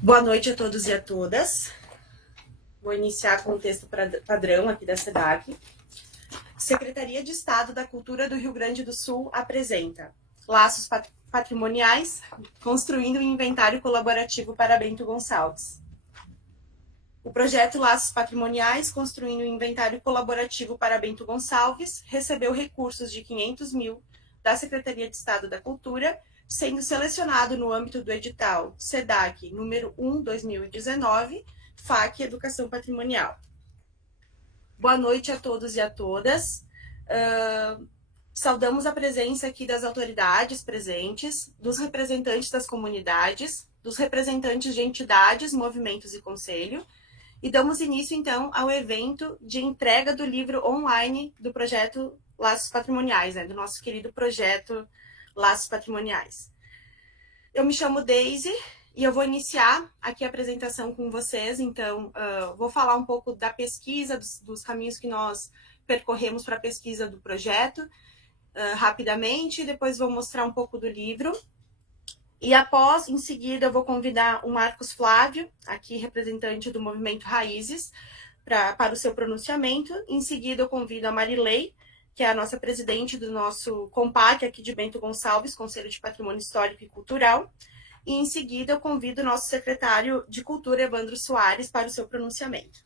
Boa noite a todos e a todas. Vou iniciar com o texto padrão aqui da SEDAC. Secretaria de Estado da Cultura do Rio Grande do Sul apresenta Laços Patrimoniais, construindo um inventário colaborativo para Bento Gonçalves. O projeto Laços Patrimoniais, construindo um inventário colaborativo para Bento Gonçalves, recebeu recursos de 500 mil da Secretaria de Estado da Cultura, sendo selecionado no âmbito do edital SEDAC número 1/2019, FAC Educação Patrimonial. Boa noite a todos e a todas. Saudamos a presença aqui das autoridades presentes, dos representantes das comunidades, dos representantes de entidades, movimentos e conselho, e damos início, então, ao evento de entrega do livro online do projeto Laços Patrimoniais, do nosso querido projeto Laços Patrimoniais. Eu me chamo Deise e eu vou iniciar aqui a apresentação com vocês, então vou falar um pouco da pesquisa, dos caminhos que nós percorremos para a pesquisa do projeto, rapidamente, e depois vou mostrar um pouco do livro. E após, em seguida, eu vou convidar o Marcos Flávio, aqui representante do Movimento Raízes, para o seu pronunciamento. Em seguida, eu convido a Marilei, que é a nossa presidente do nosso COMPAC aqui de Bento Gonçalves, Conselho de Patrimônio Histórico e Cultural. E em seguida eu convido o nosso secretário de Cultura, Evandro Soares, para o seu pronunciamento.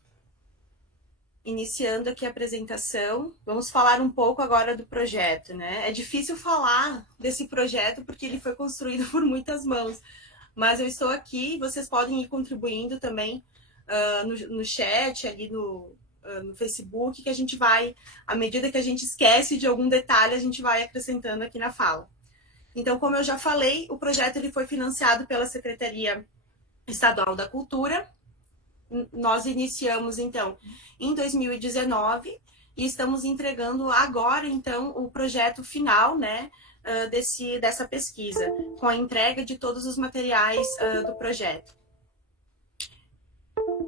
Iniciando aqui a apresentação, vamos falar um pouco agora do projeto, né? É difícil falar desse projeto porque ele foi construído por muitas mãos, mas eu estou aqui, vocês podem ir contribuindo também no chat, ali no Facebook, que a gente vai, à medida que a gente esquece de algum detalhe, a gente vai acrescentando aqui na fala. Então, como eu já falei, o projeto ele foi financiado pela Secretaria Estadual da Cultura. Nós iniciamos, então, em 2019 e estamos entregando agora, então, o projeto final, né, dessa pesquisa, com a entrega de todos os materiais do projeto.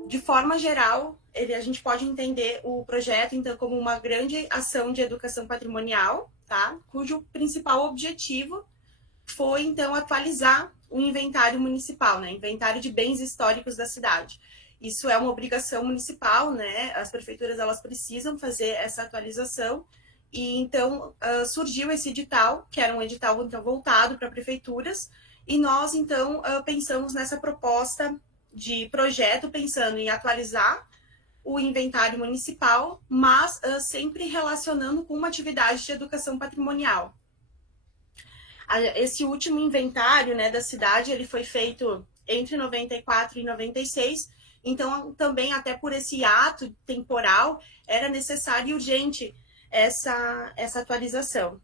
De forma geral, a gente pode entender o projeto, então, como uma grande ação de educação patrimonial, tá? Cujo principal objetivo foi, então, atualizar o inventário municipal, né? Inventário de bens históricos da cidade. Isso é uma obrigação municipal, né? As prefeituras, elas precisam fazer essa atualização. E, então, surgiu esse edital, que era um edital, então, voltado para prefeituras. E nós, então, pensamos nessa proposta de projeto, pensando em atualizar o inventário municipal, mas sempre relacionando com uma atividade de educação patrimonial. Esse último inventário, né, da cidade, ele foi feito entre 94 e 96, então também até por esse ato temporal era necessário e urgente essa atualização.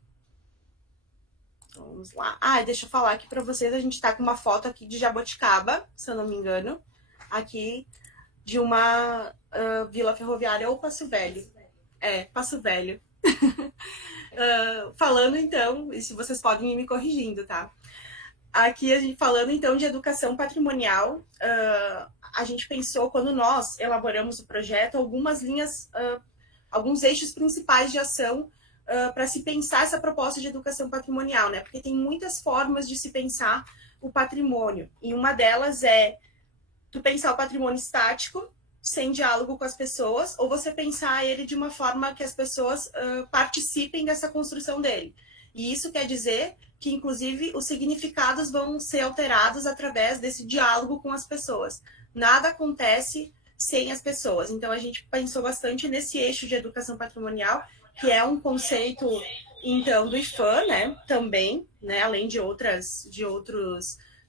Vamos lá. Deixa eu falar aqui para vocês, a gente está com uma foto aqui de Jaboticaba, se eu não me engano, aqui de uma vila ferroviária ou Passo Velho. Passo Velho. Falando então, e se vocês podem ir me corrigindo, tá? Aqui a gente falando então de educação patrimonial, a gente pensou, quando nós elaboramos o projeto, algumas linhas, alguns eixos principais de ação para se pensar essa proposta de educação patrimonial, né? Porque tem muitas formas de se pensar o patrimônio, e uma delas é tu pensar o patrimônio estático, sem diálogo com as pessoas, ou você pensar ele de uma forma que as pessoas participem dessa construção dele. E isso quer dizer que, inclusive, os significados vão ser alterados através desse diálogo com as pessoas. Nada acontece sem as pessoas. Então, a gente pensou bastante nesse eixo de educação patrimonial, que é um conceito, então, do IFAM, né, também, né, além de outros,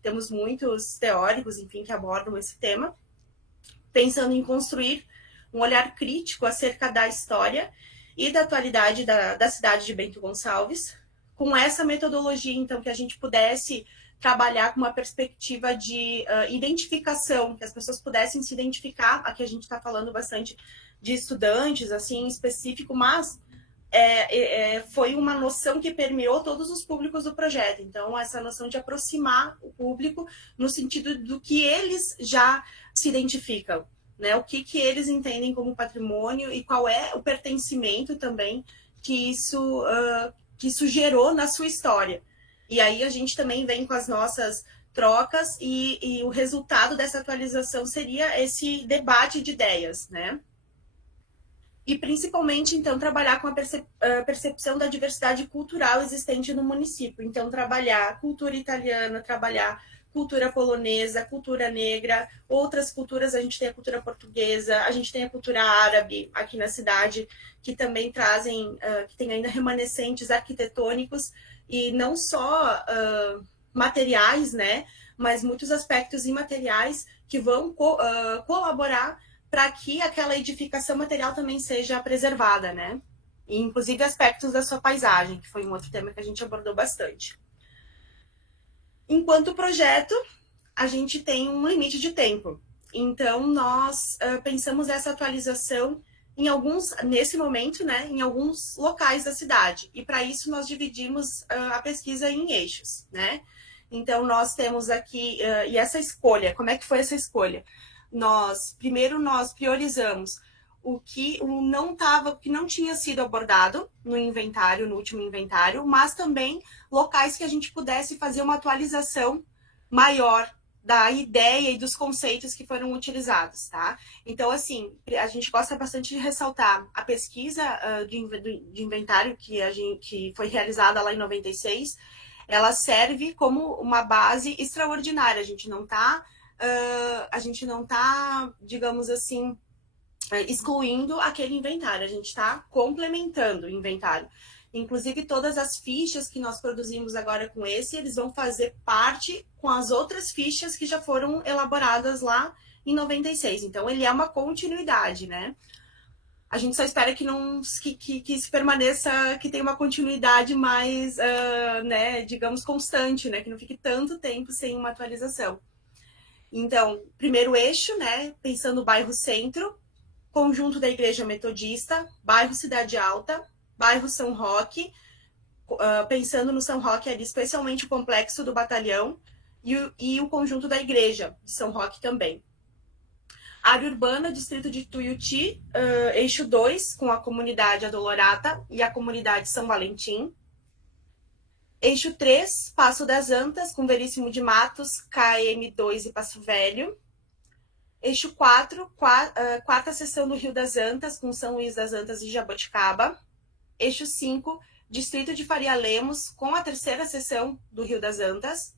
temos muitos teóricos, enfim, que abordam esse tema, pensando em construir um olhar crítico acerca da história e da atualidade da cidade de Bento Gonçalves, com essa metodologia, então, que a gente pudesse trabalhar com uma perspectiva de identificação, que as pessoas pudessem se identificar. Aqui a gente está falando bastante de estudantes, assim, em específico, mas foi uma noção que permeou todos os públicos do projeto. Então, essa noção de aproximar o público no sentido do que eles já se identificam, né? O que eles entendem como patrimônio e qual é o pertencimento também que isso gerou na sua história. E aí a gente também vem com as nossas trocas e o resultado dessa atualização seria esse debate de ideias, né? E principalmente, então, trabalhar com a percepção da diversidade cultural existente no município. Então, trabalhar cultura italiana, trabalhar cultura polonesa, cultura negra, outras culturas, a gente tem a cultura portuguesa, a gente tem a cultura árabe aqui na cidade, que também trazem, que tem ainda remanescentes arquitetônicos, e não só materiais, né, mas muitos aspectos imateriais que vão colaborar para que aquela edificação material também seja preservada, né? E, inclusive aspectos da sua paisagem, que foi um outro tema que a gente abordou bastante. Enquanto projeto, a gente tem um limite de tempo. Então, nós pensamos essa atualização nesse momento, né, em alguns locais da cidade. E para isso nós dividimos a pesquisa em eixos, né? Então, nós temos aqui, e essa escolha, como é que foi essa escolha? Primeiro nós priorizamos o que não tinha sido abordado no inventário, no último inventário, mas também locais que a gente pudesse fazer uma atualização maior da ideia e dos conceitos que foram utilizados, tá? Então, assim, a gente gosta bastante de ressaltar a pesquisa de inventário que foi realizada lá em 96, ela serve como uma base extraordinária. A gente não está, digamos assim, excluindo aquele inventário, a gente está complementando o inventário. Inclusive, todas as fichas que nós produzimos agora com eles vão fazer parte com as outras fichas que já foram elaboradas lá em 96. Então, ele é uma continuidade, né? A gente só espera que isso permaneça, que tenha uma continuidade mais, né, digamos, constante, né? Que não fique tanto tempo sem uma atualização. Então, primeiro eixo, né, pensando no bairro Centro, conjunto da Igreja Metodista, bairro Cidade Alta, bairro São Roque, pensando no São Roque ali, especialmente o complexo do Batalhão e o conjunto da Igreja de São Roque também. Área urbana, distrito de Tuiuti, eixo 2, com a comunidade Adolorata e a comunidade São Valentim. Eixo 3, Passo das Antas, com Veríssimo de Matos, KM2 e Passo Velho. Eixo 4, quarta seção do Rio das Antas, com São Luís das Antas e Jaboticaba. Eixo 5, Distrito de Faria Lemos, com a terceira seção do Rio das Antas.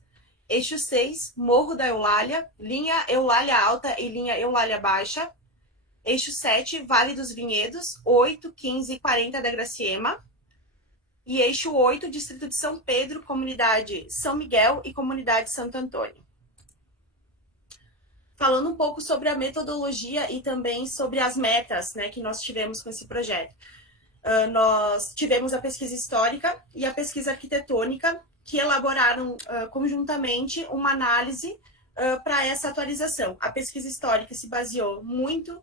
Eixo 6, Morro da Eulália, linha Eulália Alta e linha Eulália Baixa. Eixo 7, Vale dos Vinhedos, 8, 15 e 40 da Graciema. E eixo 8, Distrito de São Pedro, comunidade São Miguel e comunidade Santo Antônio. Falando um pouco sobre a metodologia e também sobre as metas, né, que nós tivemos com esse projeto. Nós tivemos a pesquisa histórica e a pesquisa arquitetônica, que elaboraram conjuntamente uma análise para essa atualização. A pesquisa histórica se baseou muito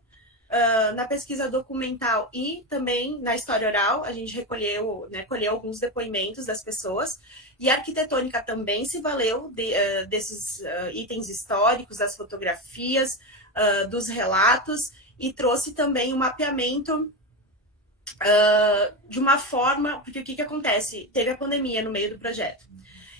na pesquisa documental e também na história oral. A gente colheu alguns depoimentos das pessoas, e a arquitetônica também se valeu desses itens históricos, das fotografias, dos relatos, e trouxe também um mapeamento de uma forma, porque o que acontece? Teve a pandemia no meio do projeto.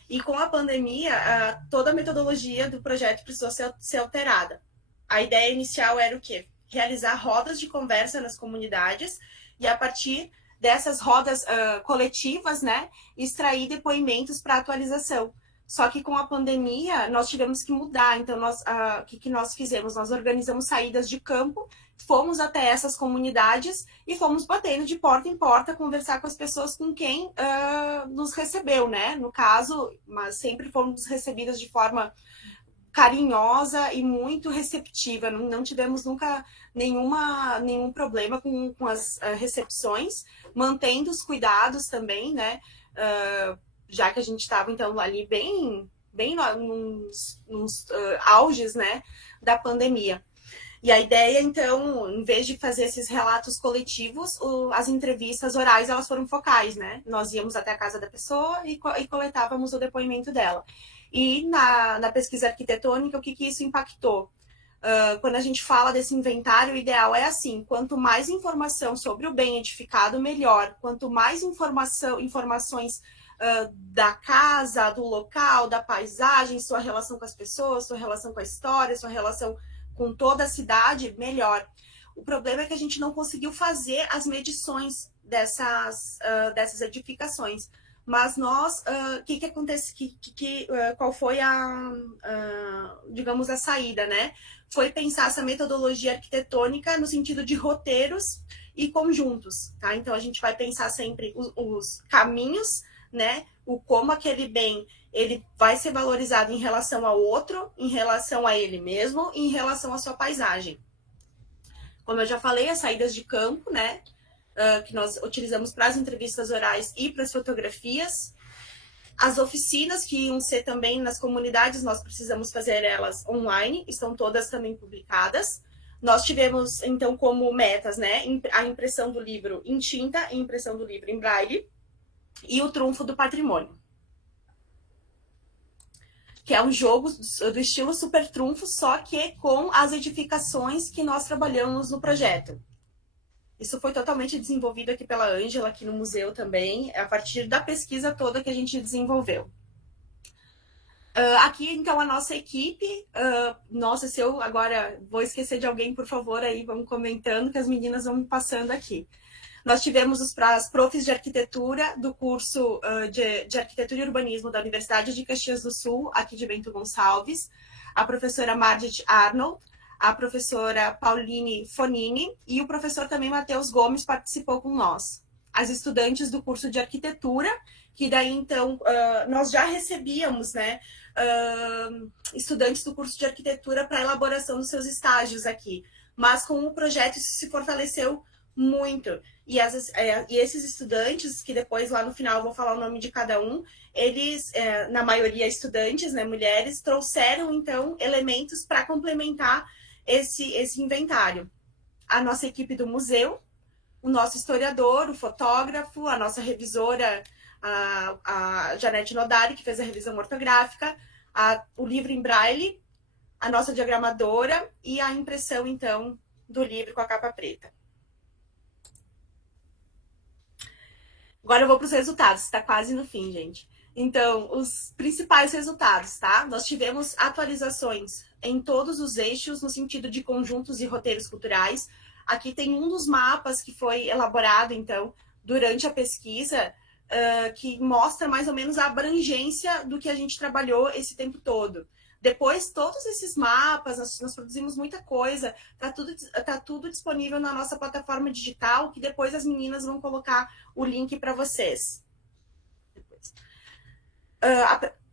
E com a pandemia, toda a metodologia do projeto precisou ser alterada. A ideia inicial era o quê? Realizar rodas de conversa nas comunidades e, a partir dessas rodas coletivas, né, extrair depoimentos para atualização. Só que com a pandemia, nós tivemos que mudar. Então, o que nós fizemos? Nós organizamos saídas de campo, fomos até essas comunidades e fomos batendo de porta em porta, conversar com as pessoas com quem nos recebeu, né? No caso, mas sempre fomos recebidas de forma carinhosa e muito receptiva. Não tivemos nunca nenhum problema com as recepções, mantendo os cuidados também, né? Já que a gente estava, então, ali bem nos auges, né, da pandemia. E a ideia, então, em vez de fazer esses relatos coletivos, as entrevistas orais, elas foram focais, né? Nós íamos até a casa da pessoa e coletávamos o depoimento dela. E na pesquisa arquitetônica, o que isso impactou? Quando a gente fala desse inventário, o ideal é assim: quanto mais informação sobre o bem edificado, melhor. Quanto mais informações da casa, do local, da paisagem, sua relação com as pessoas, sua relação com a história, sua relação com toda a cidade, melhor. O problema é que a gente não conseguiu fazer as medições dessas edificações. Mas nós, que acontece? Qual foi digamos, a saída, né? Foi pensar essa metodologia arquitetônica no sentido de roteiros e conjuntos, tá? Então a gente vai pensar sempre os caminhos, né? O como aquele bem ele vai ser valorizado em relação ao outro, em relação a ele mesmo e em relação à sua paisagem. Como eu já falei, as saídas de campo, né? Que nós utilizamos para as entrevistas orais e para as fotografias. As oficinas, que iam ser também nas comunidades, nós precisamos fazer elas online, estão todas também publicadas. Nós tivemos, então, como metas, né, a impressão do livro em tinta, a impressão do livro em braille e o trunfo do patrimônio, que é um jogo do estilo super trunfo, só que com as edificações que nós trabalhamos no projeto. Isso foi totalmente desenvolvido aqui pela Ângela, aqui no museu também, a partir da pesquisa toda que a gente desenvolveu. Aqui, então, a nossa equipe. Nossa, se eu agora vou esquecer de alguém, por favor, aí vamos comentando, que as meninas vão me passando aqui. Nós tivemos as profs de arquitetura do curso de Arquitetura e Urbanismo da Universidade de Caxias do Sul, aqui de Bento Gonçalves, a professora Margit Arnold, a professora Pauline Fonini e o professor também Matheus Gomes participou com nós. As estudantes do curso de arquitetura, que daí então nós já recebíamos, né, estudantes do curso de arquitetura para elaboração dos seus estágios aqui, mas com o projeto isso se fortaleceu muito. E esses estudantes, que depois lá no final eu vou falar o nome de cada um, eles, na maioria estudantes, né, mulheres, trouxeram então elementos para complementar esse inventário. A nossa equipe do museu, o nosso historiador, o fotógrafo, a nossa revisora, a Janete Nodari, que fez a revisão ortográfica, o livro em braille, a nossa diagramadora e a impressão, então, do livro com a capa preta. Agora eu vou para os resultados, está quase no fim, gente. Então, os principais resultados, tá? Nós tivemos atualizações em todos os eixos, no sentido de conjuntos e roteiros culturais. Aqui tem um dos mapas que foi elaborado, então, durante a pesquisa, que mostra mais ou menos a abrangência do que a gente trabalhou esse tempo todo. Depois, todos esses mapas, nós produzimos muita coisa, tá tudo disponível na nossa plataforma digital, que depois as meninas vão colocar o link para vocês.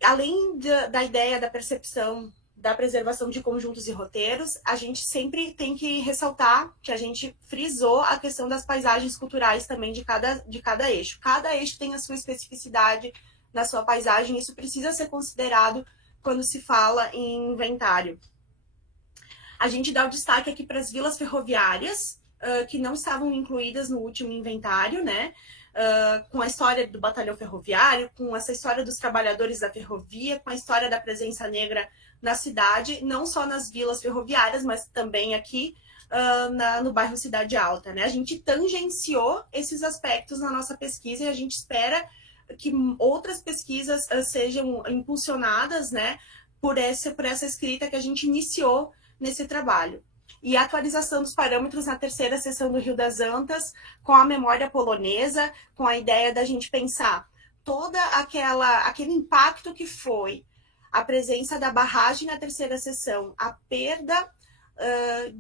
Além da ideia da percepção da preservação de conjuntos e roteiros, a gente sempre tem que ressaltar que a gente frisou a questão das paisagens culturais também de cada eixo. Cada eixo tem a sua especificidade na sua paisagem, isso precisa ser considerado quando se fala em inventário. A gente dá o destaque aqui para as vilas ferroviárias, que não estavam incluídas no último inventário, né? Com a história do batalhão ferroviário, com essa história dos trabalhadores da ferrovia, com a história da presença negra na cidade, não só nas vilas ferroviárias, mas também aqui no bairro Cidade Alta, né? A gente tangenciou esses aspectos na nossa pesquisa e a gente espera que outras pesquisas sejam impulsionadas, né, por essa escrita que a gente iniciou nesse trabalho. E a atualização dos parâmetros na terceira seção do Rio das Antas, com a memória polonesa, com a ideia da gente pensar toda aquele impacto que foi a presença da barragem na terceira seção, a perda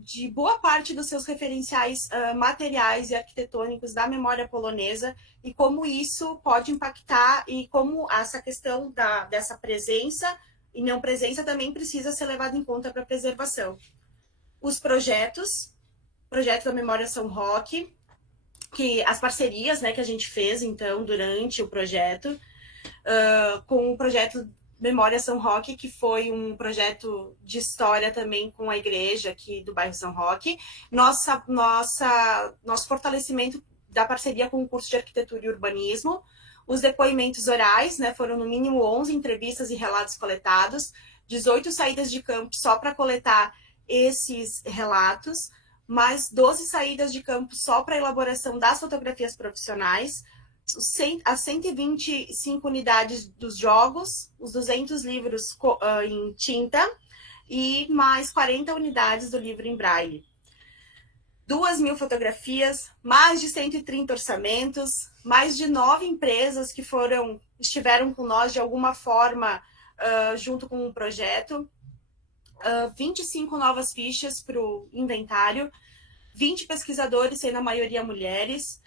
de boa parte dos seus referenciais materiais e arquitetônicos da memória polonesa e como isso pode impactar e como essa questão dessa presença e não presença também precisa ser levada em conta para a preservação. Os projetos, projeto da Memória São Roque, que as parcerias, né, que a gente fez então durante o projeto, com o projeto Memória São Roque, que foi um projeto de história também com a igreja aqui do bairro São Roque. Nosso fortalecimento da parceria com o curso de Arquitetura e Urbanismo. Os depoimentos orais, né, foram no mínimo 11 entrevistas e relatos coletados, 18 saídas de campo só para coletar esses relatos, mais 12 saídas de campo só para elaboração das fotografias profissionais, as 125 unidades dos jogos, os 200 livros em tinta e mais 40 unidades do livro em braille. 2.000 fotografias, mais de 130 orçamentos, mais de 9 empresas que estiveram com nós de alguma forma junto com o projeto, 25 novas fichas para o inventário, 20 pesquisadores, sendo a maioria mulheres,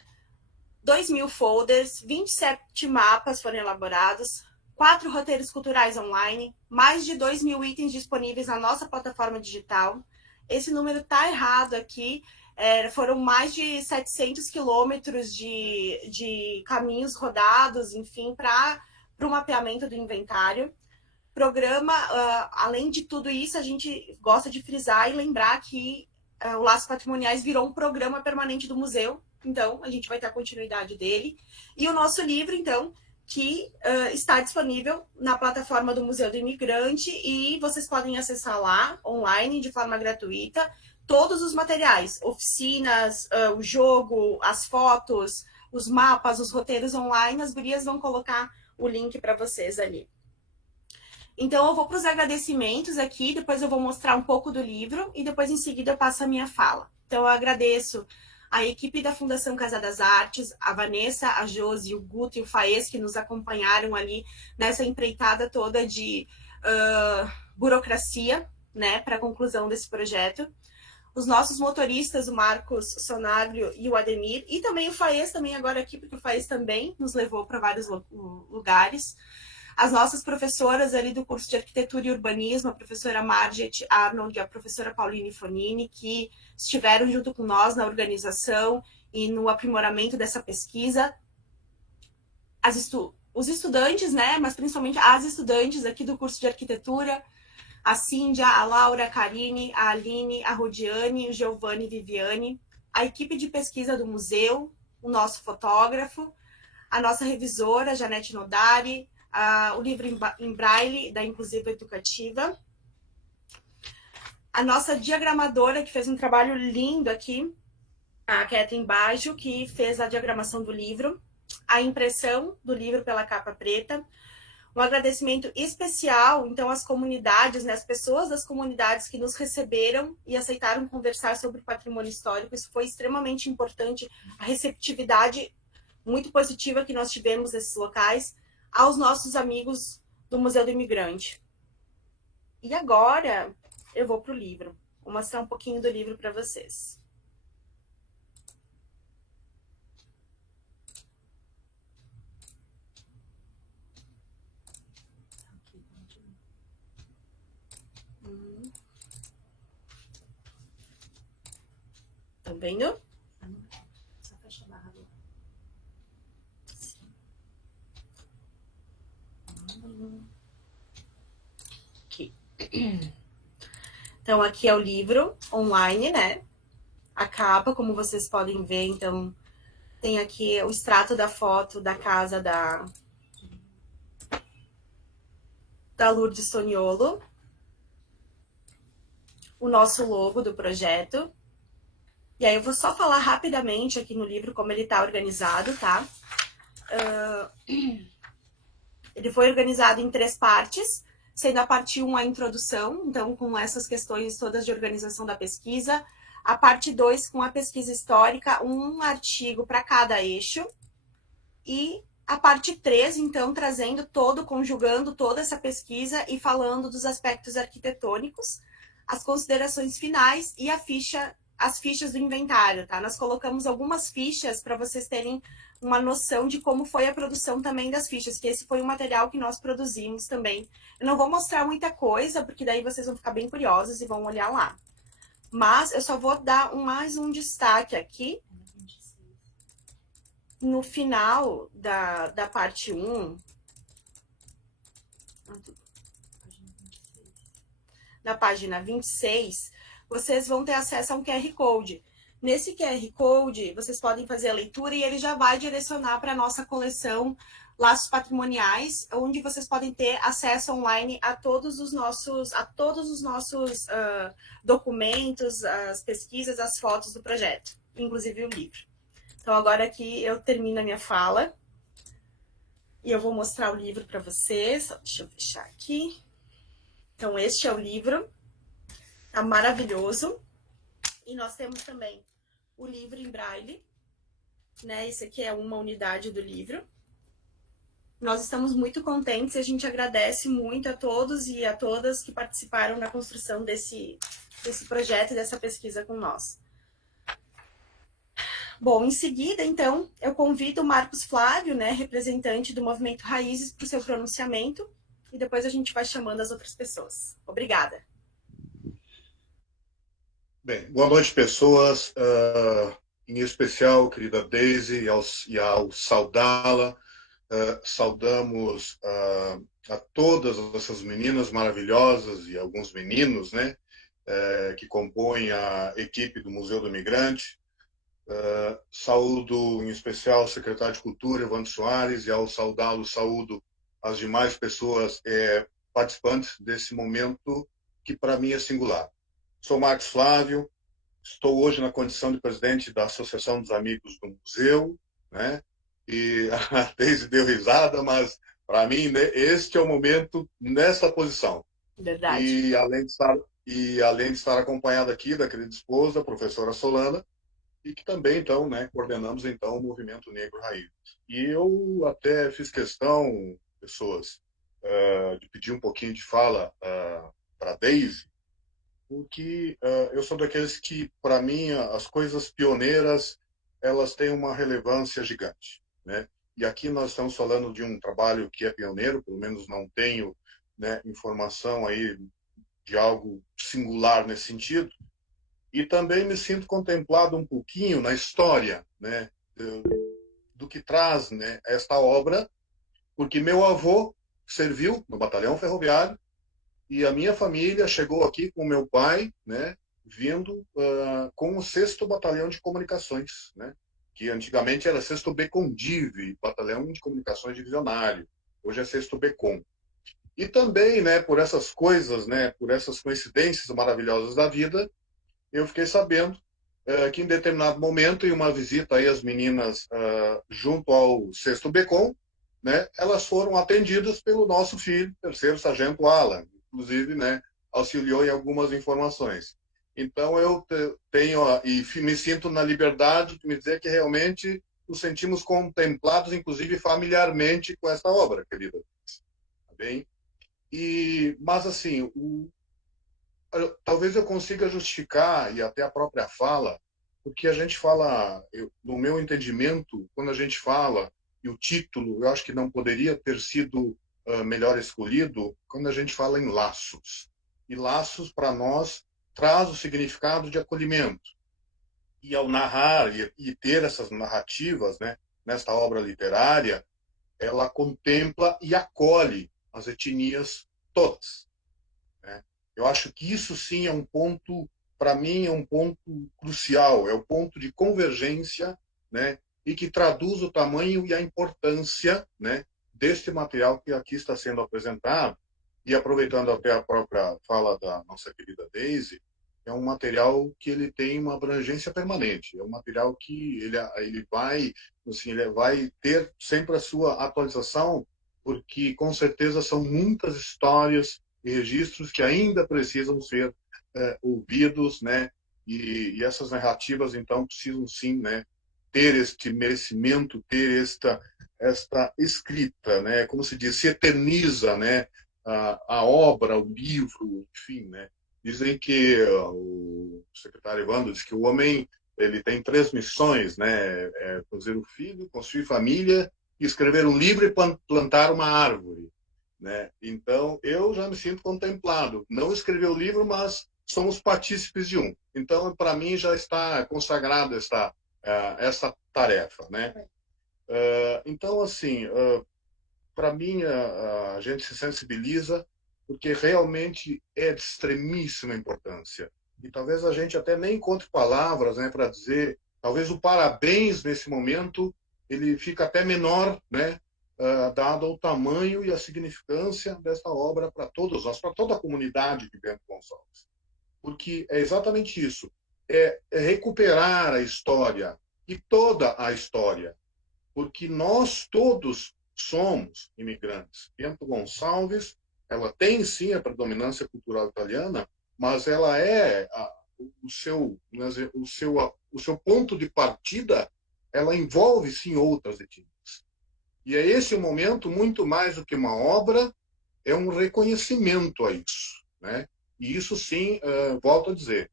2.000 folders, 27 mapas foram elaborados, 4 roteiros culturais online, mais de 2.000 itens disponíveis na nossa plataforma digital. Esse número está errado aqui, foram mais de 700 quilômetros de caminhos rodados, enfim, para o mapeamento do inventário. Programa, além de tudo isso, a gente gosta de frisar e lembrar que o Laços Patrimoniais virou um programa permanente do museu, então a gente vai ter a continuidade dele. E o nosso livro, então, que está disponível na plataforma do Museu do Imigrante e vocês podem acessar lá, online, de forma gratuita, todos os materiais, oficinas, o jogo, as fotos, os mapas, os roteiros online, as gurias vão colocar o link para vocês ali. Então, eu vou para os agradecimentos aqui, depois eu vou mostrar um pouco do livro e depois, em seguida, eu passo a minha fala. Então, eu agradeço a equipe da Fundação Casa das Artes, a Vanessa, a Josi, o Guto e o Faes, que nos acompanharam ali nessa empreitada toda de burocracia, né, para a conclusão desse projeto. Os nossos motoristas, o Marcos Sonaglio e o Ademir, e também o Faes, também agora aqui, porque o Faes também nos levou para vários lugares. As nossas professoras ali do curso de Arquitetura e Urbanismo, a professora Margit Arnold e a professora Pauline Fonini, que estiveram junto com nós na organização e no aprimoramento dessa pesquisa. Os estudantes, né, mas principalmente as estudantes aqui do curso de Arquitetura, a Cíndia, a Laura, a Karine, a Aline, a Rodiane, o Giovanni e Viviane, a equipe de pesquisa do museu, o nosso fotógrafo, a nossa revisora, Janete Nodari, o livro em braille da Inclusiva Educativa, a nossa diagramadora, que fez um trabalho lindo aqui, a Catherine Baggio, que fez a diagramação do livro, a impressão do livro pela capa preta, um agradecimento especial, então, às comunidades, né, as pessoas das comunidades que nos receberam e aceitaram conversar sobre o patrimônio histórico. Isso foi extremamente importante, a receptividade muito positiva que nós tivemos nesses locais, aos nossos amigos do Museu do Imigrante. E agora eu vou para o livro. Vou mostrar um pouquinho do livro para vocês. Estão vendo? Só fecha a barra do... Aqui. Então, aqui é o livro online, né? A capa, como vocês podem ver, então, tem aqui o extrato da foto da casa da Lourdes Soniolo, o nosso logo do projeto. E aí eu vou só falar rapidamente aqui no livro como ele está organizado, tá? Ele foi organizado em 3 partes, sendo a parte 1 a introdução, então com essas questões todas de organização da pesquisa. A parte 2 com a pesquisa histórica, um artigo para cada eixo. E a parte 3, então, conjugando toda essa pesquisa e falando dos aspectos arquitetônicos, as considerações finais e as fichas do inventário, tá? Nós colocamos algumas fichas para vocês terem uma noção de como foi a produção também das fichas, que esse foi um material que nós produzimos também. Eu não vou mostrar muita coisa, porque daí vocês vão ficar bem curiosos e vão olhar lá. Mas eu só vou dar mais um destaque aqui. No final da parte 1, na página 26, vocês vão ter acesso a um QR Code. Nesse QR Code, vocês podem fazer a leitura e ele já vai direcionar para a nossa coleção Laços Patrimoniais, onde vocês podem ter acesso online a todos os nossos documentos, as pesquisas, as fotos do projeto, inclusive o livro. Então, agora aqui eu termino a minha fala E eu vou mostrar o livro para vocês. Deixa eu fechar aqui. Então, este é o livro. Tá maravilhoso. E nós temos também o livro em braille, né? Esse aqui é uma unidade do livro. Nós estamos muito contentes e a gente agradece muito a todos e a todas que participaram na construção desse projeto e dessa pesquisa com nós. Bom, em seguida, então, eu convido o Marcos Flávio, né, representante do Movimento Raízes, para o seu pronunciamento e depois a gente vai chamando as outras pessoas. Obrigada. Bem, boa noite, pessoas. Em especial, querida Daisy, e ao saudá-la. Saudamos a todas essas meninas maravilhosas e alguns meninos, né, que compõem a equipe do Museu do Imigrante. Saúdo, em especial, o secretário de Cultura, Evandro Soares, e ao saudá-lo, saúdo as demais pessoas participantes desse momento que, para mim, é singular. Sou Marcos Flávio, estou hoje na condição de presidente da Associação dos Amigos do Museu, né? E a Deise deu risada, mas para mim, né, este é o momento nessa posição. Verdade. E além de estar acompanhado aqui da querida esposa, a professora Solana, e que também, então, né, coordenamos então o Movimento Negro Raiz. E eu até fiz questão, pessoas, de pedir um pouquinho de fala para a Deise, porque eu sou daqueles que, para mim, as coisas pioneiras elas têm uma relevância gigante, né? E aqui nós estamos falando de um trabalho que é pioneiro, pelo menos não tenho, né, informação aí de algo singular nesse sentido, e também me sinto contemplado um pouquinho na história, né, do que traz, né, esta obra, porque meu avô serviu no batalhão ferroviário e a minha família chegou aqui com meu pai, né, vindo com o 6º Batalhão de Comunicações, né, que antigamente era 6º BCONDIV, Batalhão de Comunicações Divisionário, hoje é 6º BECOM. E também, né, por essas coisas, né, por essas coincidências maravilhosas da vida, eu fiquei sabendo que em determinado momento, em uma visita aí às meninas junto ao 6º BECOM, né, elas foram atendidas pelo nosso filho, 3º Sargento Alan, inclusive, né, auxiliou em algumas informações. Então eu tenho e me sinto na liberdade de me dizer que realmente nos sentimos contemplados, inclusive familiarmente, com essa obra, querida. Tá bem? Mas assim, talvez eu consiga justificar e até a própria fala, porque a gente fala, no meu entendimento, quando a gente fala e o título, eu acho que não poderia ter sido melhor escolhido quando a gente fala em laços. E laços, para nós, traz o significado de acolhimento. E ao narrar e ter essas narrativas, né, nesta obra literária, ela contempla e acolhe as etnias todas, né? Eu acho que isso sim é um ponto, para mim, é um ponto crucial, é o ponto de convergência, né? E que traduz o tamanho e a importância, né, deste material que aqui está sendo apresentado. E aproveitando até a própria fala da nossa querida Daisy, é um material que ele tem uma abrangência permanente, é um material que ele vai, assim, ele vai ter sempre a sua atualização, porque com certeza são muitas histórias e registros que ainda precisam ser ouvidos, né? E essas narrativas, então, precisam sim, né, ter este merecimento, ter esta escrita, né? Como se diz, se eterniza, né? A obra, o livro, enfim, né? Dizem que o secretário Evandro diz que o homem ele tem 3 missões, né? Fazer o filho, construir família, escrever um livro e plantar uma árvore, né? Então, eu já me sinto contemplado. Não escrevi o livro, mas somos partícipes de um. Então, para mim, já está consagrada essa tarefa, né? Então, assim, para mim, a gente se sensibiliza porque realmente é de extremíssima importância. E talvez a gente até nem encontre palavras, né, para dizer, talvez o parabéns nesse momento ele fica até menor, né, dado o tamanho e a significância desta obra para todos nós, para toda a comunidade de Bento Gonçalves. Porque é exatamente isso, é recuperar a história e toda a história, porque nós todos somos imigrantes. Bento Gonçalves, ela tem sim a predominância cultural italiana, mas ela é o seu ponto de partida, ela envolve sim outras etnias. E é esse o momento, muito mais do que uma obra, é um reconhecimento a isso, né? E isso sim, volto a dizer,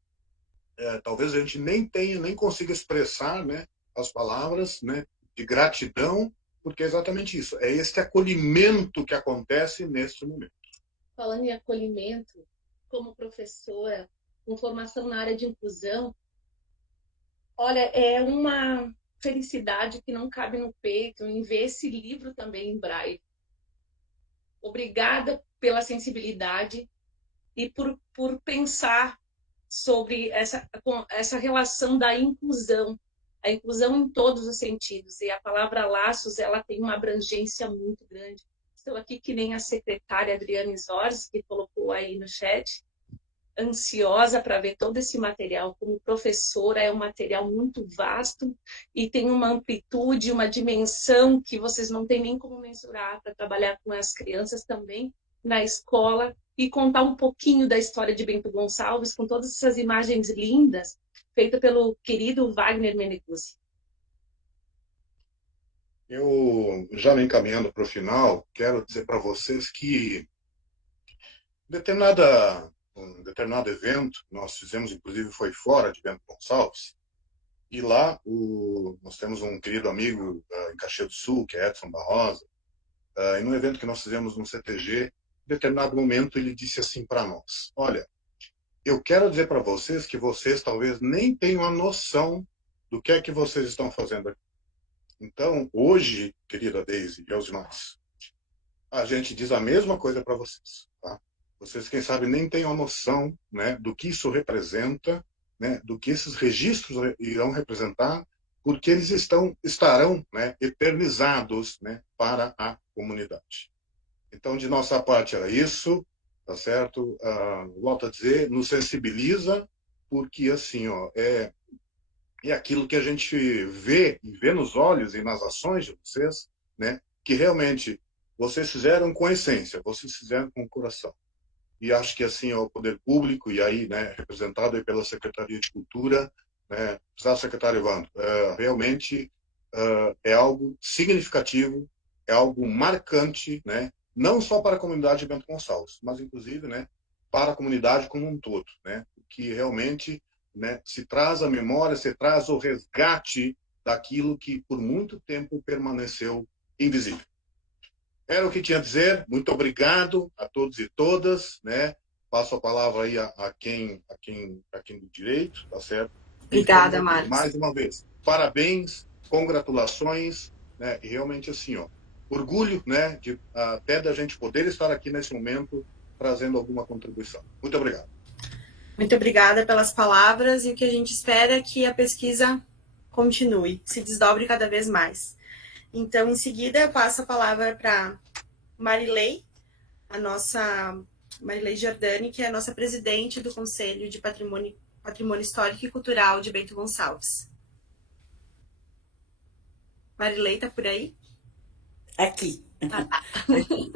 talvez a gente nem consiga expressar, né, as palavras, né, de gratidão, porque é exatamente isso, é este acolhimento que acontece neste momento. Falando em acolhimento, como professora, com formação na área de inclusão, olha, é uma felicidade que não cabe no peito em ver esse livro também em braille. Obrigada pela sensibilidade e por pensar sobre essa relação da inclusão, a inclusão em todos os sentidos. E a palavra laços, ela tem uma abrangência muito grande. Estou aqui que nem a secretária Adriane Zorzi, que colocou aí no chat, ansiosa para ver todo esse material. Como professora, é um material muito vasto e tem uma amplitude, uma dimensão que vocês não têm nem como mensurar para trabalhar com as crianças também na escola e contar um pouquinho da história de Bento Gonçalves com todas essas imagens lindas feitas pelo querido Wagner Meneguzzi. Eu, já me encaminhando para o final, quero dizer para vocês que um determinado evento, nós fizemos, inclusive foi fora de Bento Gonçalves, e lá nós temos um querido amigo em Caxias do Sul, que é Edson Barrosa, e num evento que nós fizemos no CTG, em determinado momento ele disse assim para nós: olha, eu quero dizer para vocês que vocês talvez nem tenham a noção do que é que vocês estão fazendo aqui. Então, hoje, querida Deise e aos demais, a gente diz a mesma coisa para vocês. Tá? Vocês, quem sabe, nem têm a noção, né, do que isso representa, né, do que esses registros irão representar, porque eles estarão, né, eternizados, né, para a comunidade. Então, de nossa parte, era isso, tá certo? Volto a dizer, nos sensibiliza, porque, assim, ó, é aquilo que a gente vê, e vê nos olhos e nas ações de vocês, né, que realmente vocês fizeram com essência, vocês fizeram com o coração. E acho que assim o poder público, e aí, né, representado aí pela Secretaria de Cultura, né, secretário Evandro, realmente é algo significativo, é algo marcante, né, não só para a comunidade de Bento Gonçalves, mas inclusive, né, para a comunidade como um todo, né, que realmente, né, se traz a memória, se traz o resgate daquilo que por muito tempo permaneceu invisível. Era o que tinha a dizer. Muito obrigado a todos e todas, né? Passo a palavra aí a quem do direito, tá certo? Obrigada, Marcos. Mais uma vez, parabéns, congratulações, né? E realmente assim, ó, orgulho, né? Até da gente poder estar aqui nesse momento trazendo alguma contribuição. Muito obrigado. Muito obrigada pelas palavras e o que a gente espera é que a pesquisa continue, se desdobre cada vez mais. Então, em seguida, eu passo a palavra para Marilei, a nossa Marilei Giordani, que é a nossa presidente do Conselho de Patrimônio Histórico e Cultural de Bento Gonçalves. Marilei, está por aí? Aqui. Aqui.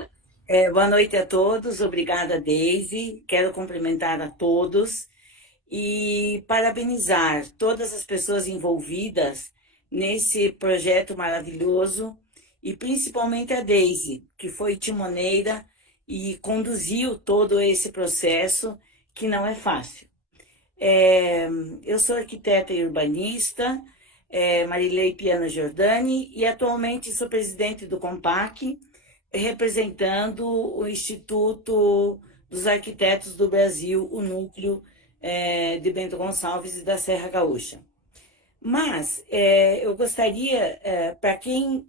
Boa noite a todos, obrigada, Deise. Quero cumprimentar a todos e parabenizar todas as pessoas envolvidas nesse projeto maravilhoso e principalmente a Deise, que foi timoneira e conduziu todo esse processo, que não é fácil. Eu sou arquiteta e urbanista, Marilei Piana Giordani, e atualmente sou presidente do COMPAC, representando o Instituto dos Arquitetos do Brasil, o núcleo de Bento Gonçalves e da Serra Gaúcha. Mas eu gostaria, para quem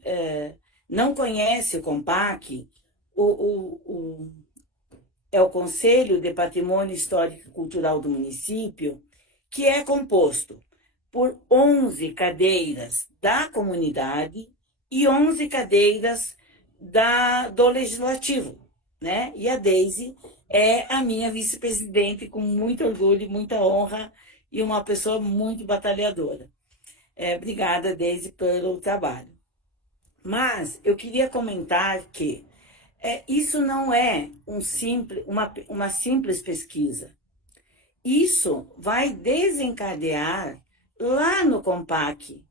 não conhece o COMPAC, é o Conselho de Patrimônio Histórico e Cultural do município, que é composto por 11 cadeiras da comunidade e 11 cadeiras do Legislativo, né? E a Deise é a minha vice-presidente, com muito orgulho, muita honra, e uma pessoa muito batalhadora. Obrigada, Deise, pelo trabalho. Mas eu queria comentar que isso não é uma simples pesquisa. Isso vai desencadear lá no Compac,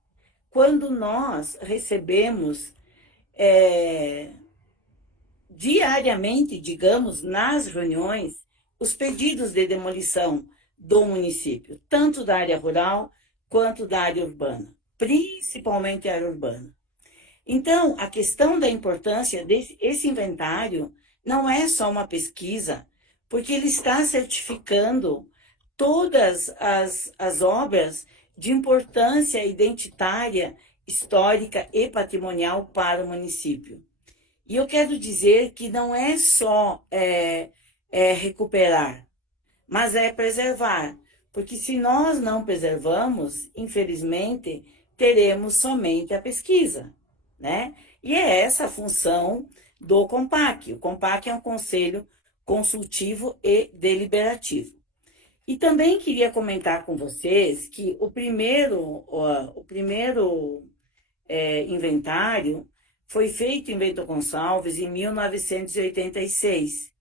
quando nós recebemos diariamente, digamos, nas reuniões, os pedidos de demolição do município, tanto da área rural quanto da área urbana, principalmente a área urbana. Então, a questão da importância desse inventário não é só uma pesquisa, porque ele está certificando todas as obras de importância identitária, histórica e patrimonial para o município. E eu quero dizer que não é só recuperar, mas é preservar. Porque se nós não preservamos, infelizmente, teremos somente a pesquisa, né? E é essa a função do Compac. O Compac é um conselho consultivo e deliberativo. E também queria comentar com vocês que o primeiro inventário foi feito em Bento Gonçalves em 1986.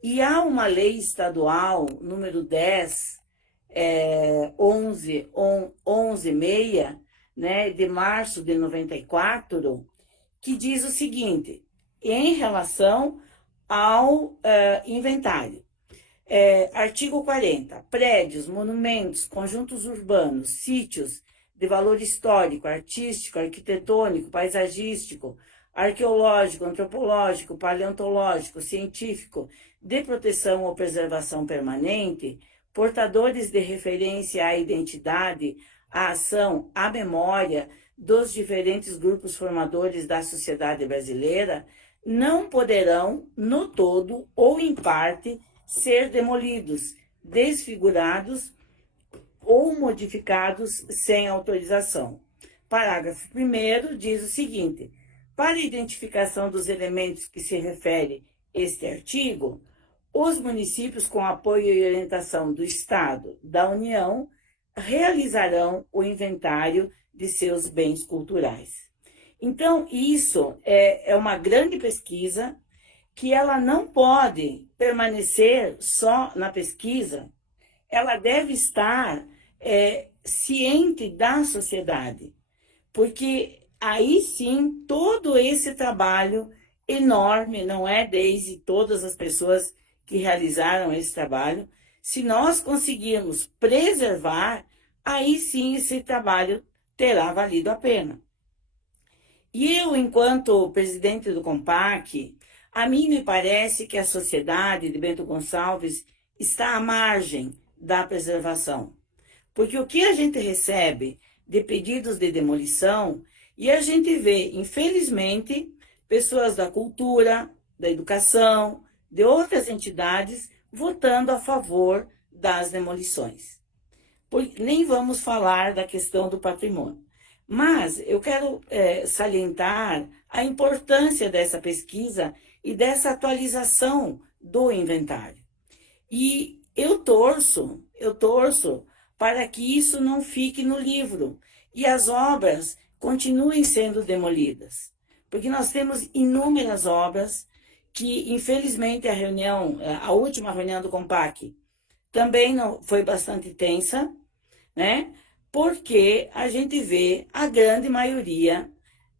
E há uma lei estadual, número 11.6, né, de março de 94, que diz o seguinte, em relação ao inventário. Artigo 40. Prédios, monumentos, conjuntos urbanos, sítios de valor histórico, artístico, arquitetônico, paisagístico, arqueológico, antropológico, paleontológico, científico, de proteção ou preservação permanente, portadores de referência à identidade, à ação, à memória dos diferentes grupos formadores da sociedade brasileira, não poderão, no todo ou em parte, ser demolidos, desfigurados ou modificados sem autorização. Parágrafo 1º diz o seguinte: para a identificação dos elementos que se refere este artigo, os municípios, com apoio e orientação do Estado, da União, realizarão o inventário de seus bens culturais. Então, isso é uma grande pesquisa que ela não pode permanecer só na pesquisa, ela deve estar ciente da sociedade, porque aí sim todo esse trabalho enorme, não é, Deise, todas as pessoas que realizaram esse trabalho, se nós conseguirmos preservar, aí sim esse trabalho terá valido a pena. E eu, enquanto presidente do Compac, a mim me parece que a sociedade de Bento Gonçalves está à margem da preservação. Porque o que a gente recebe de pedidos de demolição, e a gente vê, infelizmente, pessoas da cultura, da educação, de outras entidades, votando a favor das demolições. Nem vamos falar da questão do patrimônio. Mas eu quero salientar a importância dessa pesquisa e dessa atualização do inventário. E eu torço para que isso não fique no livro e as obras continuem sendo demolidas. Porque nós temos inúmeras obras que, infelizmente, a última reunião do Compac também não foi bastante tensa, né? Porque a gente vê a grande maioria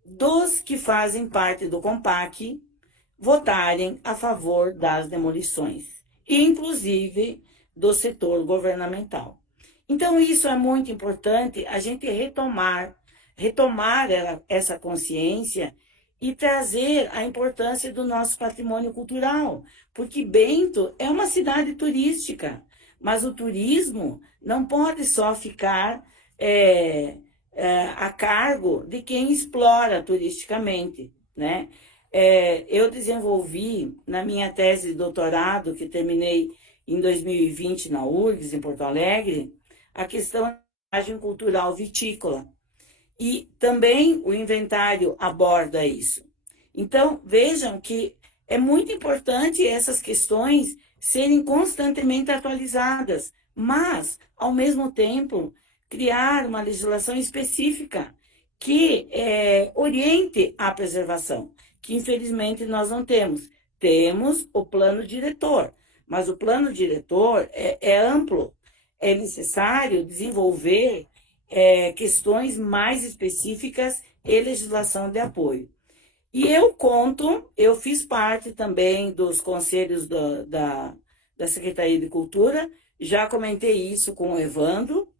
dos que fazem parte do Compac votarem a favor das demolições, inclusive do setor governamental. Então, isso é muito importante, a gente retomar essa consciência e trazer a importância do nosso patrimônio cultural, porque Bento é uma cidade turística, mas o turismo não pode só ficar a cargo de quem explora turisticamente, né? Eu desenvolvi na minha tese de doutorado, que terminei em 2020 na URGS, em Porto Alegre, a questão da imagem cultural vitícola. E também o inventário aborda isso. Então, vejam que é muito importante essas questões serem constantemente atualizadas, mas, ao mesmo tempo, criar uma legislação específica que oriente a preservação, que infelizmente nós não temos. Temos o plano diretor, mas o plano diretor é amplo. É necessário desenvolver questões mais específicas e legislação de apoio. E eu fiz parte também dos conselhos da Secretaria de Cultura, já comentei isso com o Evandro,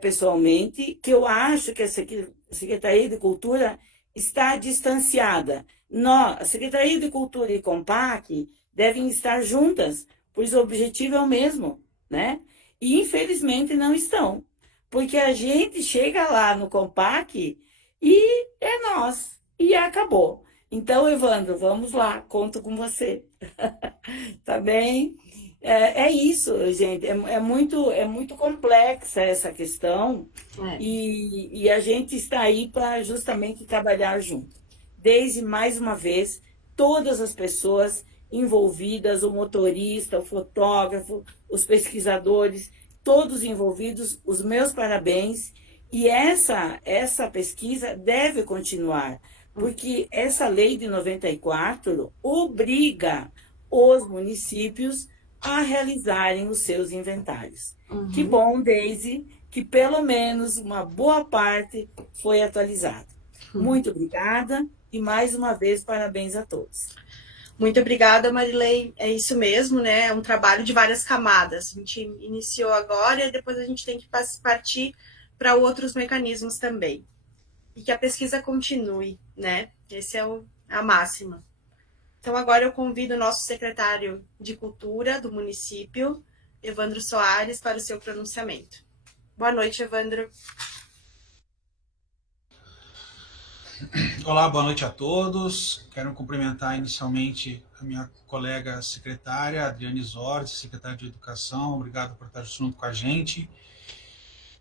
pessoalmente, que eu acho que a Secretaria de Cultura está distanciada. A Secretaria de Cultura e Compac devem estar juntas, pois o objetivo é o mesmo, né? E infelizmente não estão, porque a gente chega lá no Compac e é nós, e acabou. Então, Evandro, vamos lá, conto com você. Tá bem? É isso, gente. É muito complexa essa questão e a gente está aí para justamente trabalhar junto. Desde, mais uma vez, todas as pessoas envolvidas, o motorista, o fotógrafo, os pesquisadores, todos envolvidos, os meus parabéns. E essa pesquisa deve continuar, porque essa lei de 94 obriga os municípios a realizarem os seus inventários. Uhum. Que bom, Deise, que pelo menos uma boa parte foi atualizada. Muito obrigada e mais uma vez parabéns a todos. Muito obrigada, Marilei. É isso mesmo, né? É um trabalho de várias camadas. A gente iniciou agora e depois a gente tem que partir para outros mecanismos também. E que a pesquisa continue, né? Essa é a máxima. Então, agora eu convido o nosso secretário de Cultura do município, Evandro Soares, para o seu pronunciamento. Boa noite, Evandro. Olá, boa noite a todos. Quero cumprimentar inicialmente a minha colega secretária, Adriane Zorzi, secretária de Educação. Obrigado por estar junto com a gente.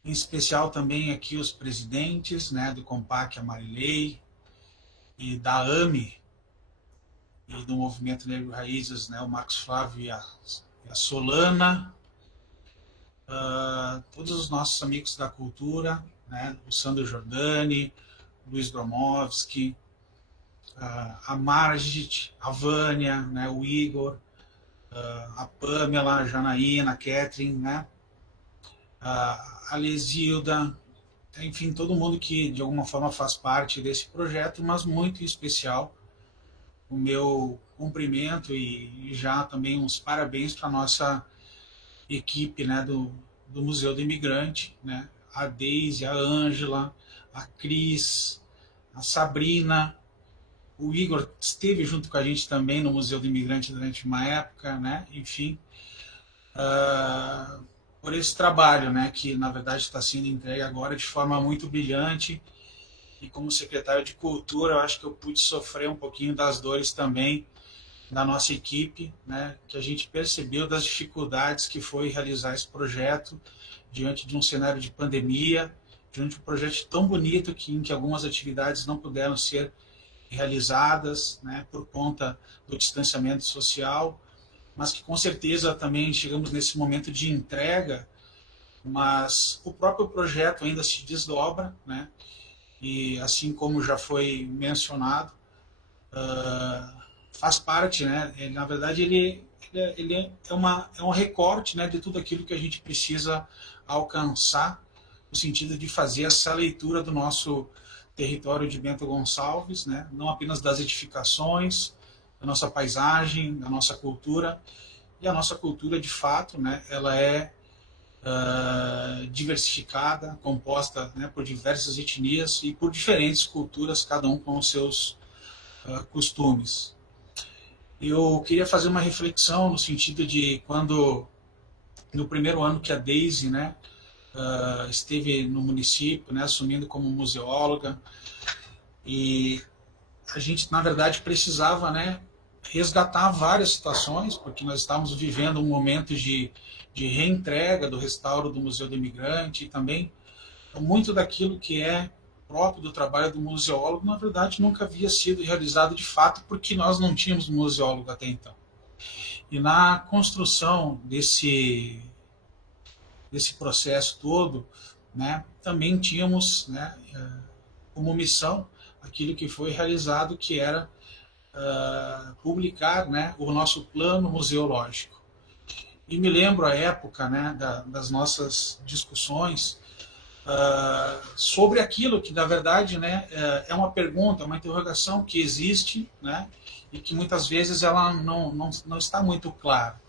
Em especial também aqui os presidentes, né, do Compac, a Marilei, e da AME, e do Movimento Negro Raízes, né, o Marcos Flávio e a Solana, todos os nossos amigos da cultura, né, o Sandro Giordani, Luiz Gromovski, a Margit, a Vânia, né, o Igor, a Pamela, a Janaína, a Catherine, né, a Lesilda, enfim, todo mundo que de alguma forma faz parte desse projeto, mas muito em especial o meu cumprimento e já também uns parabéns para a nossa equipe, né, do Museu do Imigrante, né, a Deise, a Ângela, a Cris, a Sabrina, o Igor esteve junto com a gente também no Museu do Imigrante durante uma época, né, enfim, por esse trabalho, né, que na verdade está sendo entregue agora de forma muito brilhante. E como secretário de Cultura, eu acho que eu pude sofrer um pouquinho das dores também da nossa equipe, né, que a gente percebeu das dificuldades que foi realizar esse projeto diante de um cenário de pandemia, diante de um projeto tão bonito em que algumas atividades não puderam ser realizadas, né, por conta do distanciamento social, mas que com certeza também chegamos nesse momento de entrega, mas o próprio projeto ainda se desdobra, né, e assim como já foi mencionado, faz parte, né, na verdade ele é um recorte, né, de tudo aquilo que a gente precisa alcançar, no sentido de fazer essa leitura do nosso território de Bento Gonçalves, né, não apenas das edificações, da nossa paisagem, da nossa cultura, e a nossa cultura, de fato, né, ela é diversificada, composta, né, por diversas etnias e por diferentes culturas, cada um com os seus costumes. Eu queria fazer uma reflexão no sentido de quando, no primeiro ano que a Deise, né, esteve no município, né, assumindo como museóloga, e a gente, na verdade, precisava, né, resgatar várias situações, porque nós estávamos vivendo um momento de reentrega do restauro do Museu do Imigrante, e também muito daquilo que é próprio do trabalho do museólogo, na verdade, nunca havia sido realizado de fato, porque nós não tínhamos museólogo até então. E na construção desse processo todo, né, também tínhamos, né, como missão aquilo que foi realizado, que era publicar, né, o nosso plano museológico. E me lembro a época, né, das nossas discussões sobre aquilo que, na verdade, né, é uma pergunta, uma interrogação que existe, né, e que muitas vezes ela não está muito clara.